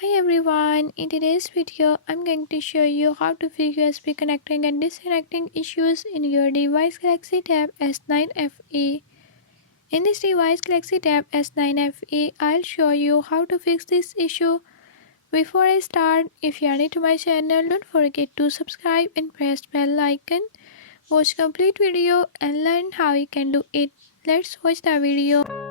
Hi everyone, in today's video I'm going to show you how to fix USB connecting and disconnecting issues in your device Galaxy Tab S9 FE. In this device Galaxy Tab S9 FE, I'll show you how to fix this issue. Before I start, if you are new to my channel, don't forget to subscribe and press bell icon. Watch complete video and learn how you can do it. Let's watch the video.